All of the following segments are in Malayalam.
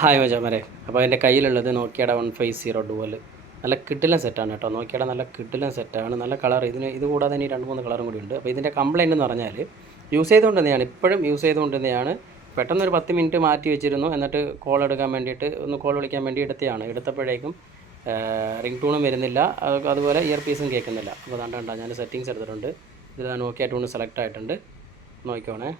ഹായ് മച്ചാമാരെ. അപ്പോൾ എൻ്റെ കയ്യിലുള്ളത് നോക്കിയയുടെ 150 ഡുവൽ. നല്ല കിടിലൻ സെറ്റാണ് കേട്ടോ. നോക്കിയയുടെ നല്ല കിടിലൻ സെറ്റാണ്. നല്ല കളർ. ഇത് കൂടാതെ തന്നെ 2-3 കളറും കൂടി ഉണ്ട്. അപ്പോൾ ഇതിൻ്റെ കംപ്ലയിൻ്റ് എന്ന് പറഞ്ഞാൽ യൂസ് ചെയ്തുകൊണ്ട് തന്നെയാണ്, ഇപ്പോഴും യൂസ് ചെയ്തുകൊണ്ട് തന്നെയാണ്. പെട്ടെന്നൊരു 10 മിനിറ്റ് മാറ്റി വെച്ചിരുന്നു. എന്നിട്ട് കോൾ എടുക്കാൻ വേണ്ടിയിട്ട് കോൾ വിളിക്കാൻ വേണ്ടി എടുത്തപ്പോഴേക്കും റിംഗ് ടൂണും വരുന്നില്ല, അതുപോലെ ഇയർ പീസും കേൾക്കുന്നില്ല. അപ്പോൾ കണ്ടോ, ഞാൻ സെറ്റിങ്സ് എടുത്തിട്ടുണ്ട്. ഇതിൽ നോക്കിയ ടൂൺ സെലക്ട് ആയിട്ടുണ്ട്. നോക്കിക്കോണേ,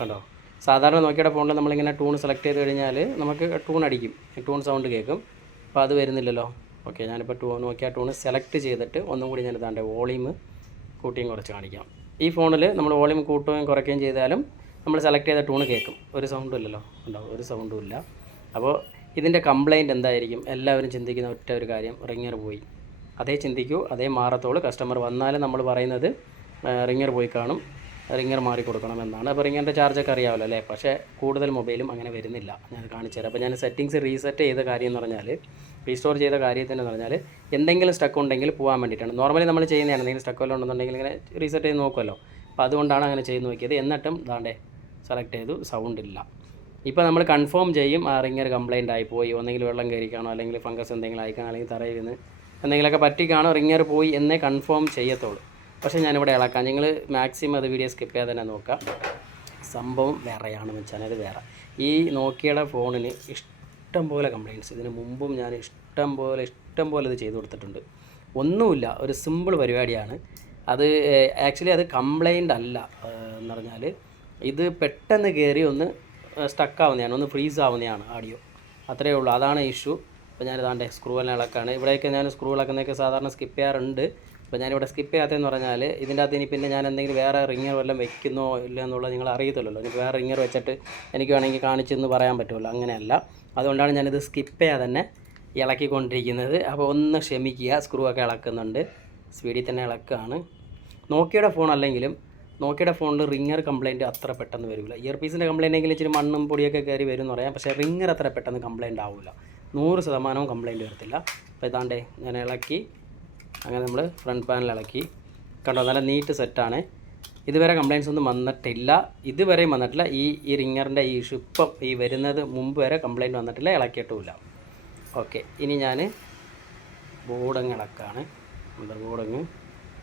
കണ്ടോ. സാധാരണ നോക്കിയുടെ ഫോണിൽ നമ്മളിങ്ങനെ ടൂൺ സെലക്ട് ചെയ്ത് കഴിഞ്ഞാൽ നമുക്ക് ടൂൺ അടിക്കും, ടൂൺ സൗണ്ട് കേൾക്കും. അപ്പോൾ അത് വരുന്നില്ലല്ലോ. ഓക്കെ, ഞാനിപ്പോൾ നോക്കിയ ടൂൺ സെലക്ട് ചെയ്തിട്ട് ഒന്നും കൂടി ഞാൻ ഇതാണ്ട് വോളിയം കൂട്ടിയും കുറച്ച് കാണിക്കാം. ഈ ഫോണിൽ നമ്മൾ വോളിയം കൂട്ടുകയും കുറയ്ക്കുകയും ചെയ്താലും നമ്മൾ സെലക്ട് ചെയ്ത ടൂൺ കേൾക്കും. ഒരു സൗണ്ടും ഇല്ലല്ലോ, ഉണ്ടാവും, ഒരു സൗണ്ടും ഇല്ല. അപ്പോൾ ഇതിൻ്റെ കംപ്ലയിൻറ്റ് എന്തായിരിക്കും? എല്ലാവരും ചിന്തിക്കുന്ന ഒറ്റ ഒരു കാര്യം, റിങ്ങർ പോയി. അതേ ചിന്തിക്കൂ, അതേ മാറത്തോളൂ. കസ്റ്റമർ വന്നാലും നമ്മൾ പറയുന്നത് റിങ്ങർ പോയി കാണും, റിങ്ങർ മാറി കൊടുക്കണമെന്നാണ്. അപ്പോൾ റിങ്ങറിൻ്റെ ചാർജൊക്കെ അറിയാമല്ലോ അല്ലേ. പക്ഷേ കൂടുതൽ മൊബൈലും അങ്ങനെ വരുന്നില്ല. ഞാൻ കാണിച്ചു തരാം. അപ്പോൾ ഞാൻ സെറ്റിങ്സ് റീസെറ്റ് ചെയ്ത കാര്യം എന്ന് പറഞ്ഞാൽ, റീസ്റ്റോർ ചെയ്ത കാര്യത്തിനെന്ന് പറഞ്ഞാൽ, എന്തെങ്കിലും സ്റ്റക്ക് ഉണ്ടെങ്കിൽ പോകാൻ വേണ്ടിയിട്ടാണ്. നോർമലി നമ്മൾ ചെയ്യുന്നതാണ്. എന്തെങ്കിലും സ്റ്റക്ക് വല്ലതും ഉണ്ടെന്നുണ്ടെങ്കിൽ ഇങ്ങനെ റീസെറ്റ് ചെയ്ത് നോക്കുമല്ലോ. അപ്പോൾ അതുകൊണ്ടാണ് അങ്ങനെ ചെയ്ത് നോക്കിയത്. എന്നിട്ടും ദാണ്ടേ സെലക്ട് ചെയ്തു, സൗണ്ട് ഇല്ല. ഇപ്പോൾ നമ്മൾ കൺഫേം ചെയ്യും ആ റിങ്ങർ കംപ്ലയിൻ്റ് ആയിപ്പോയി, ഒന്നെങ്കിൽ വെള്ളം കയറിക്കാണോ, അല്ലെങ്കിൽ ഫംഗസ് എന്തെങ്കിലും ആയിക്കാണോ, അല്ലെങ്കിൽ തറയിൽ നിന്ന് എന്തെങ്കിലുമൊക്കെ പറ്റിക്കാണോ റിങ്ങർ പോയി എന്നേ കൺഫേം ചെയ്യത്തുള്ളൂ. പക്ഷേ ഞാനിവിടെ ഇളക്കാം. നിങ്ങൾ മാക്സിമം അത് വീഡിയോ സ്കിപ്പ് ചെയ്യാതെ തന്നെ നോക്കാം. സംഭവം വേറെയാണ് വെച്ചാൽ, അത് വേറെ. ഈ നോക്കിയയുടെ ഫോണിന് ഇഷ്ടം പോലെ കംപ്ലയിൻറ്റ്സ്, ഇതിന് മുമ്പും ഞാൻ ഇഷ്ടം പോലെ ഇത് ചെയ്തു കൊടുത്തിട്ടുണ്ട്. ഒന്നുമില്ല, ഒരു സിമ്പിൾ പരിപാടിയാണ് അത്. ആക്ച്വലി അത് കംപ്ലയിൻ്റ് അല്ല എന്ന് പറഞ്ഞാൽ, ഇത് പെട്ടെന്ന് കയറി ഒന്ന് സ്റ്റക്കാവുന്നതാണ്, ഒന്ന് ഫ്രീസ് ആവുന്നതാണ് ആഡിയോ, അത്രയേ ഉള്ളൂ. അതാണ് ഇഷ്യൂ. അപ്പോൾ ഞാനിതാണ്ട് സ്ക്രൂ എല്ലാം ഇളക്കാണ്. ഇവിടെയൊക്കെ ഞാൻ സ്ക്രൂ ഇളക്കുന്നതൊക്കെ സാധാരണ സ്കിപ്പ് ചെയ്യാറുണ്ട്. അപ്പോൾ ഞാനിവിടെ സ്കിപ്പ് ചെയ്യാത്തതെന്ന് പറഞ്ഞാൽ, ഇതിൻ്റെ അകത്ത് ഇനി പിന്നെ ഞാൻ എന്തെങ്കിലും വേറെ റിങ്ങർ വല്ലതും വെക്കുന്നോ ഇല്ല എന്നുള്ളത് നിങ്ങൾ അറിയത്തില്ലല്ലോ. എനിക്ക് വേറെ റിങ്ങർ വെച്ചിട്ട് എനിക്ക് വേണമെങ്കിൽ കാണിച്ചെന്ന് പറയാൻ പറ്റുമല്ലോ. അങ്ങനെയല്ല. അതുകൊണ്ടാണ് ഞാനിത് സ്കിപ്പ് ചെയ്യാതെ തന്നെ ഇളക്കിക്കൊണ്ടിരിക്കുന്നത്. അപ്പോൾ ഒന്ന് ക്ഷമിക്കുക. സ്ക്രൂ ഒക്കെ ഇളക്കുന്നുണ്ട്, സ്പീഡിൽ തന്നെ ഇളക്കുകയാണ്. നോക്കിയുടെ ഫോൺ അല്ലെങ്കിലും നോക്കിയുടെ ഫോണിൽ റിങ്ങർ കംപ്ലയിൻറ്റ് അത്ര പെട്ടെന്ന് വരില്ല. ഇയർ പീസിൻ്റെ കംപ്ലയിൻ്റ് എങ്കിലും ഇച്ചിരി മണ്ണും പൊടിയൊക്കെ കയറി വരും എന്ന് പറയാം. പക്ഷേ റിങ്ങർ അത്ര പെട്ടെന്ന് കംപ്ലയിൻ്റ് ആവില്ല. 100% കംപ്ലയിൻറ്റ് വരത്തില്ല. അപ്പോൾ ഇതാണ്ടേ ഞാൻ ഇളക്കി, അങ്ങനെ നമ്മൾ ഫ്രണ്ട് പാനൽ ഇളക്കി. കണ്ടോ, നല്ല നീറ്റ് സെറ്റാണ്. ഇതുവരെ കംപ്ലയിൻറ്റ്സ് ഒന്നും വന്നിട്ടില്ല, ഇതുവരെയും വന്നിട്ടില്ല. ഈ റിങ്ങറിൻ്റെ ഈ ഇഷ്യൂ ഇപ്പം ഈ വരുന്നത് മുമ്പ് വരെ കംപ്ലയിൻറ്റ് വന്നിട്ടില്ല, ഇളക്കിയിട്ടുമില്ല. ഓക്കെ, ഇനി ഞാൻ ബോർഡങ്ങ് ഇളക്കാണ്. ബോർഡങ്ങ്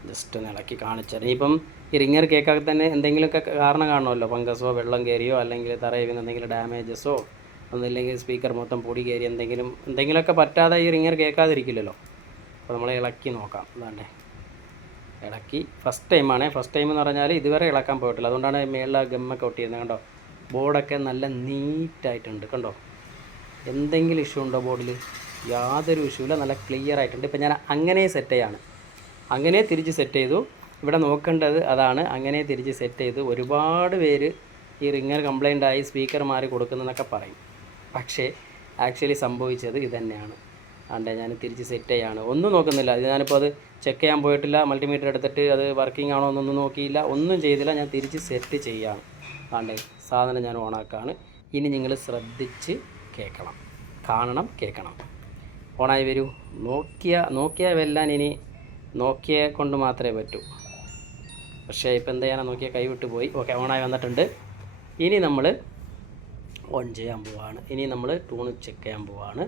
ജസ്റ്റ് ഒന്ന് ഇളക്കി കാണിച്ചാൽ, ഇപ്പം ഈ റിങ്ങർ കേൾക്കാതെ തന്നെ എന്തെങ്കിലുമൊക്കെ കാരണം കാണുമല്ലോ. ഫംഗസോ വെള്ളം കയറിയോ, അല്ലെങ്കിൽ തറയിൽ നിന്ന് എന്തെങ്കിലും ഡാമേജസോ, ഒന്നില്ലെങ്കിൽ സ്പീക്കർ മൊത്തം പൊടി കയറി എന്തെങ്കിലുമൊക്കെ പറ്റാതെ ഈ റിങ്ങർ കേൾക്കാതിരിക്കില്ലല്ലോ. അപ്പോൾ നമ്മൾ ഇളക്കി നോക്കാം. അതാണ്ടേ ഇളക്കി. ഫസ്റ്റ് ടൈം എന്ന് പറഞ്ഞാൽ ഇതുവരെ ഇളക്കാൻ പോയിട്ടില്ല, അതുകൊണ്ടാണ് മേളിൽ ഗമ്മൊക്കെ ഒട്ടിയിരുന്നത്. കണ്ടോ, ബോർഡൊക്കെ നല്ല നീറ്റായിട്ടുണ്ട്. കണ്ടോ, എന്തെങ്കിലും ഇഷ്യൂ ഉണ്ടോ ബോർഡിൽ? യാതൊരു ഇഷ്യൂ ഇല്ല, നല്ല ക്ലിയർ ആയിട്ടുണ്ട്. ഇപ്പം ഞാൻ അങ്ങനെ സെറ്റ് ചെയ്യാണ്, അങ്ങനെ തിരിച്ച് സെറ്റ് ചെയ്തു. ഇവിടെ നോക്കേണ്ടത് അതാണ്, അങ്ങനെ തിരിച്ച് സെറ്റ് ചെയ്ത്. ഒരുപാട് പേര് ഈ റിങ്ങർ കംപ്ലയിൻ്റ് ആയി സ്പീക്കർ മാറി കൊടുക്കുന്നതെന്നൊക്കെ പറയും. പക്ഷേ ആക്ച്വലി സംഭവിച്ചത് ഇതുതന്നെയാണ്. ആണ്ടേ ഞാൻ തിരിച്ച് സെറ്റ് ചെയ്യാണ്, ഒന്നും നോക്കുന്നില്ല. ഇത് ഞാനിപ്പോൾ അത് ചെക്ക് ചെയ്യാൻ പോയിട്ടില്ല, മൾട്ടിമീറ്റർ എടുത്തിട്ട് അത് വർക്കിംഗ് ആണോ എന്നൊന്നും നോക്കിയില്ല, ഒന്നും ചെയ്തില്ല. ഞാൻ തിരിച്ച് സെറ്റ് ചെയ്യാണ്. ആണ്ടേ സാധനം ഞാൻ ഓണാക്കാണ്. ഇനി നിങ്ങൾ ശ്രദ്ധിച്ച് കേൾക്കണം, കാണണം, കേൾക്കണം. ഓണായി വരൂ. നോക്കിയ വെല്ലാൻ ഇനി നോക്കിയെ കൊണ്ട് മാത്രമേ പറ്റൂ. പക്ഷേ ഇപ്പോൾ എന്ത് ചെയ്യാനാണ്, നോക്കിയ കൈവിട്ട് പോയി. ഓക്കെ, ഓണായി വന്നിട്ടുണ്ട്. ഇനി നമ്മൾ ഓൺ ചെയ്യാൻ പോവാണ്. ഇനി നമ്മൾ ടൂൺ ചെക്ക് ചെയ്യാൻ പോവാണ്.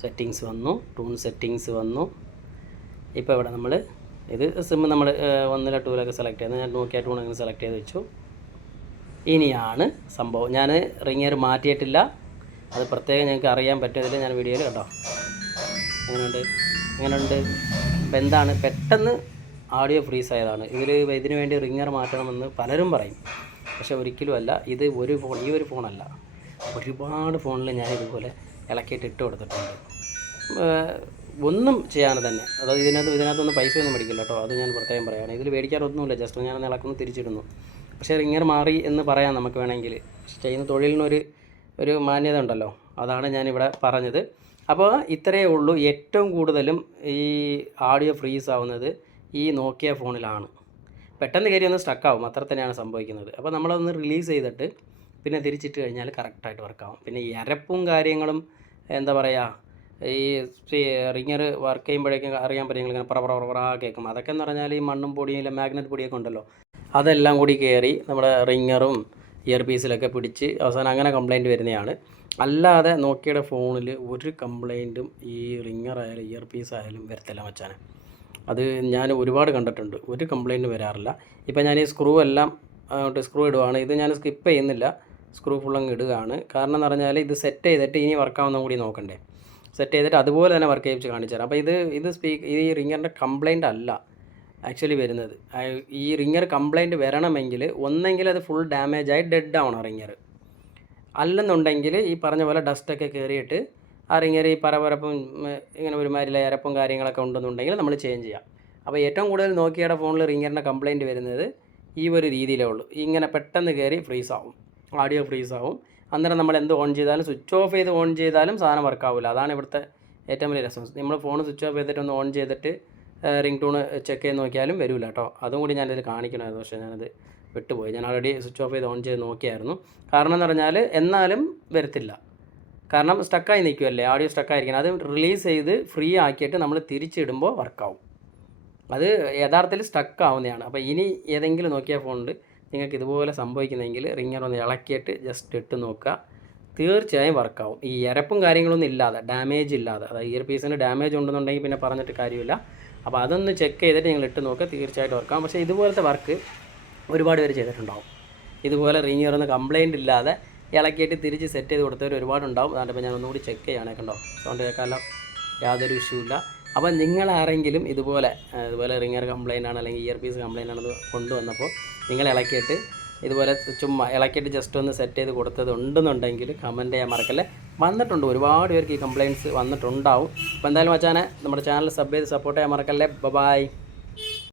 സെറ്റിങ്സ് വന്നു, ടൂൺ സെറ്റിങ്സ് വന്നു. ഇപ്പോൾ ഇവിടെ നമ്മൾ ഇത് സിം നമ്മൾ 1 2 സെലക്ട് ചെയ്യുന്നത്, ഞാൻ നോക്കിയ ടൂൺ അങ്ങനെ സെലക്ട് ചെയ്ത് വെച്ചു. ഇനിയാണ് സംഭവം. ഞാൻ റിങ്ങർ മാറ്റിയിട്ടില്ല, അത് പ്രത്യേകം ഞങ്ങൾക്ക് അറിയാൻ പറ്റുന്നില്ല. ഞാൻ വീഡിയോയിൽ കേട്ടോ, എങ്ങനെയുണ്ട്. അപ്പോൾ എന്താണ്, പെട്ടെന്ന് ആഡിയോ ഫ്രീസ് ആയതാണ്. ഇതിന് വേണ്ടി റിങ്ങർ മാറ്റണമെന്ന് പലരും പറയും, പക്ഷേ ഒരിക്കലുമല്ല. ഇത് ഈ ഒരു ഫോണല്ല, ഒരുപാട് ഫോണിൽ ഞാൻ ഇതുപോലെ ഇളക്കിയിട്ട് ഇട്ട് കൊടുത്തിട്ടുണ്ട്. ഒന്നും ചെയ്യാതെ തന്നെ. അതായത് ഇതിനകത്തൊന്നും പൈസയൊന്നും മേടിക്കില്ല കേട്ടോ, അത് ഞാൻ പ്രത്യേകം പറയുകയാണ്. ഇതിൽ മേടിക്കാറൊന്നുമില്ല, ജസ്റ്റ് ഞാൻ ഇളക്കുന്നു, തിരിച്ചിടുന്നു. പക്ഷേ റിങ്ങർ മാറി എന്ന് പറയാം നമുക്ക് വേണമെങ്കിൽ. പക്ഷേ ചെയ്യുന്ന തൊഴിലിനൊരു മാന്യത ഉണ്ടല്ലോ, അതാണ് ഞാനിവിടെ പറഞ്ഞത്. അപ്പോൾ ഇത്രയേ ഉള്ളൂ. ഏറ്റവും കൂടുതലും ഈ ആഡിയോ ഫ്രീസ് ആവുന്നത് ഈ നോക്കിയ ഫോണിലാണ്. പെട്ടെന്ന് കയറി ഒന്ന് സ്റ്റക്കാവും, അത്ര തന്നെയാണ് സംഭവിക്കുന്നത്. അപ്പോൾ നമ്മളതൊന്ന് റിലീസ് ചെയ്തിട്ട് പിന്നെ തിരിച്ചിട്ട് കഴിഞ്ഞാൽ കറക്റ്റായിട്ട് വർക്കാവും. പിന്നെ ഈ അരപ്പും കാര്യങ്ങളും എന്താ പറയുക, ഈ റിങ്ങർ വർക്ക് ചെയ്യുമ്പോഴേക്കും അറിയാൻ പറ്റും, ഇങ്ങനെ പറ കേൾക്കും. അതൊക്കെ എന്ന് പറഞ്ഞാൽ ഈ മണ്ണും പൊടിയും, ഇല്ല മാഗ്നറ്റ് പൊടിയൊക്കെ ഉണ്ടല്ലോ, അതെല്ലാം കൂടി കയറി നമ്മുടെ റിങ്ങറും ഇയർ പീസിലൊക്കെ പിടിച്ച് അവസാനം അങ്ങനെ കംപ്ലയിൻറ്റ് വരുന്നതാണ്. അല്ലാതെ നോക്കിയുടെ ഫോണിൽ ഒരു കംപ്ലയിൻറ്റും ഈ റിങ്ങർ ആയാലും ഇയർ പീസ് ആയാലും വരത്തില്ല മച്ചാനെ. അത് ഞാൻ ഒരുപാട് കണ്ടിട്ടുണ്ട്, ഒരു കംപ്ലയിൻറ്റ് വരാറില്ല. ഇപ്പം ഞാൻ ഈ സ്ക്രൂ എല്ലാം സ്ക്രൂ ഇടുവാണ്, ഇത് ഞാൻ സ്കിപ്പ് ചെയ്യുന്നില്ല, സ്ക്രൂ ഫുള്ളങ്ങ് ഇടുകയാണ്. കാരണം എന്ന് പറഞ്ഞാൽ ഇത് സെറ്റ് ചെയ്തിട്ട് ഇനി വർക്കാവുന്നതും കൂടി നോക്കണ്ടേ. സെറ്റ് ചെയ്തിട്ട് അതുപോലെ തന്നെ വർക്ക് ചെയ്യിച്ച് കാണിച്ചു തരാം. അപ്പോൾ ഈ റിങ്ങറിൻ്റെ കംപ്ലയിൻ്റ് അല്ല ആക്ച്വലി വരുന്നത്. ഈ റിങ്ങർ കംപ്ലയിൻറ്റ് വരണമെങ്കിൽ ഒന്നെങ്കിൽ അത് ഫുൾ ഡാമേജായി ഡെഡ് ആവണം റിങ്ങർ, അല്ലെന്നുണ്ടെങ്കിൽ ഈ പറഞ്ഞ പോലെ ഡസ്റ്റൊക്കെ കയറിയിട്ട് ആ റിങ്ങർ ഈ പരപരപ്പും ഇങ്ങനെ ഒരുമാതിരി അരപ്പും കാര്യങ്ങളൊക്കെ ഉണ്ടെന്നുണ്ടെങ്കിൽ നമ്മൾ ചേഞ്ച് ചെയ്യാം. അപ്പോൾ ഏറ്റവും കൂടുതൽ നോക്കിയുടെ ഫോണിൽ റിങ്ങറിൻ്റെ കംപ്ലയിൻറ്റ് വരുന്നത് ഈ ഒരു രീതിയിലേ ഉള്ളൂ. ഇങ്ങനെ പെട്ടെന്ന് കയറി ഫ്രീസാവും, ഓഡിയോ ഫ്രീസാവും. അന്നേരം നമ്മൾ എന്ത് ഓൺ ചെയ്താലും, സ്വിച്ച് ഓഫ് ചെയ്ത് ഓൺ ചെയ്താലും സാധനം വർക്കാവില്ല. അതാണ് ഇവിടുത്തെ ഏറ്റവും വലിയ രസം. നമ്മൾ ഫോൺ സ്വിച്ച് ഓഫ് ചെയ്തിട്ട് ഒന്ന് ഓൺ ചെയ്തിട്ട് റിംഗ് ടൂണ് ചെക്ക് ചെയ്ത് നോക്കിയാലും വരില്ല കേട്ടോ. അതും കൂടി ഞാനിതിൽ കാണിക്കണമായിരുന്നു, പക്ഷേ ഞാനത് വിട്ടുപോയി. ഞാൻ ഓൾറെഡി സ്വിച്ച് ഓഫ് ചെയ്ത് ഓൺ ചെയ്ത് നോക്കിയായിരുന്നു. കാരണം എന്ന് പറഞ്ഞാൽ എന്നാലും വരത്തില്ല, കാരണം സ്റ്റക്കായി നിൽക്കുമല്ലേ, ഓഡിയോ സ്റ്റക്കായിരിക്കണം. അത് റിലീസ് ചെയ്ത് ഫ്രീ ആക്കിയിട്ട് നമ്മൾ തിരിച്ചിടുമ്പോൾ വർക്കാവും. അത് യഥാർത്ഥത്തിൽ സ്റ്റക്ക് ആവുന്നതാണ്. അപ്പോൾ ഇനി ഏതെങ്കിലും നോക്കിയ ഫോണിൽ നിങ്ങൾക്ക് ഇതുപോലെ സംഭവിക്കുന്നെങ്കിൽ റിങ്ങർ ഒന്ന് ഇളക്കിയിട്ട് ജസ്റ്റ് ഇട്ട് നോക്കുക, തീർച്ചയായും വർക്കാവും. ഈ എരപ്പും കാര്യങ്ങളൊന്നും ഇല്ലാതെ, ഡാമേജ് ഇല്ലാതെ, അതായത് ഇയർ പീസിന് ഡാമേജ് ഉണ്ടെന്നുണ്ടെങ്കിൽ പിന്നെ പറഞ്ഞിട്ട് കാര്യമില്ല. അപ്പോൾ അതൊന്ന് ചെക്ക് ചെയ്തിട്ട് നിങ്ങൾ ഇട്ട് നോക്കുക, തീർച്ചയായിട്ടും വർക്കാവും. പക്ഷേ ഇതുപോലത്തെ വർക്ക് ഒരുപാട് പേര് ചെയ്തിട്ടുണ്ടാവും. ഇതുപോലെ റിങ്ങറൊന്ന് കംപ്ലയിൻ്റ് ഇല്ലാതെ ഇളക്കിയിട്ട് തിരിച്ച് സെറ്റ് ചെയ്ത് കൊടുത്തവർ ഒരുപാടുണ്ടാവും. അതുകൊണ്ട് ഇപ്പോൾ ഞാൻ ഒന്നുകൂടി ചെക്ക് ചെയ്യുകയാണെ, കണ്ടോ സൗണ്ട് കേൾക്കാമല്ലോ, യാതൊരു ഇഷ്യൂ ഇല്ല. അപ്പോൾ നിങ്ങളാരെങ്കിലും ഇതുപോലെ റിങ്ങർ കംപ്ലയിൻ്റ് ആണ് അല്ലെങ്കിൽ ഇയർ പീസ് കംപ്ലയിൻ്റ് ആണെന്ന് കൊണ്ടുവന്നപ്പോൾ നിങ്ങൾ ഇളക്കിയിട്ട് ഇതുപോലെ ചുമ്മാ ഇളക്കിയിട്ട് ജസ്റ്റ് ഒന്ന് സെറ്റ് ചെയ്ത് കൊടുത്തത് ഉണ്ടെന്നുണ്ടെങ്കിൽ കമൻറ്റ് ചെയ്യാൻ മറക്കല്ലേ. വന്നിട്ടുണ്ട്, ഒരുപാട് പേർക്ക് ഈ കംപ്ലയിൻറ്റ്സ് വന്നിട്ടുണ്ടാവും. അപ്പോൾ എന്തായാലും മച്ചാനെ നമ്മുടെ ചാനൽ സബ് ചെയ്ത് സപ്പോർട്ട് ചെയ്യാൻ മറക്കല്ലേ. ബൈ.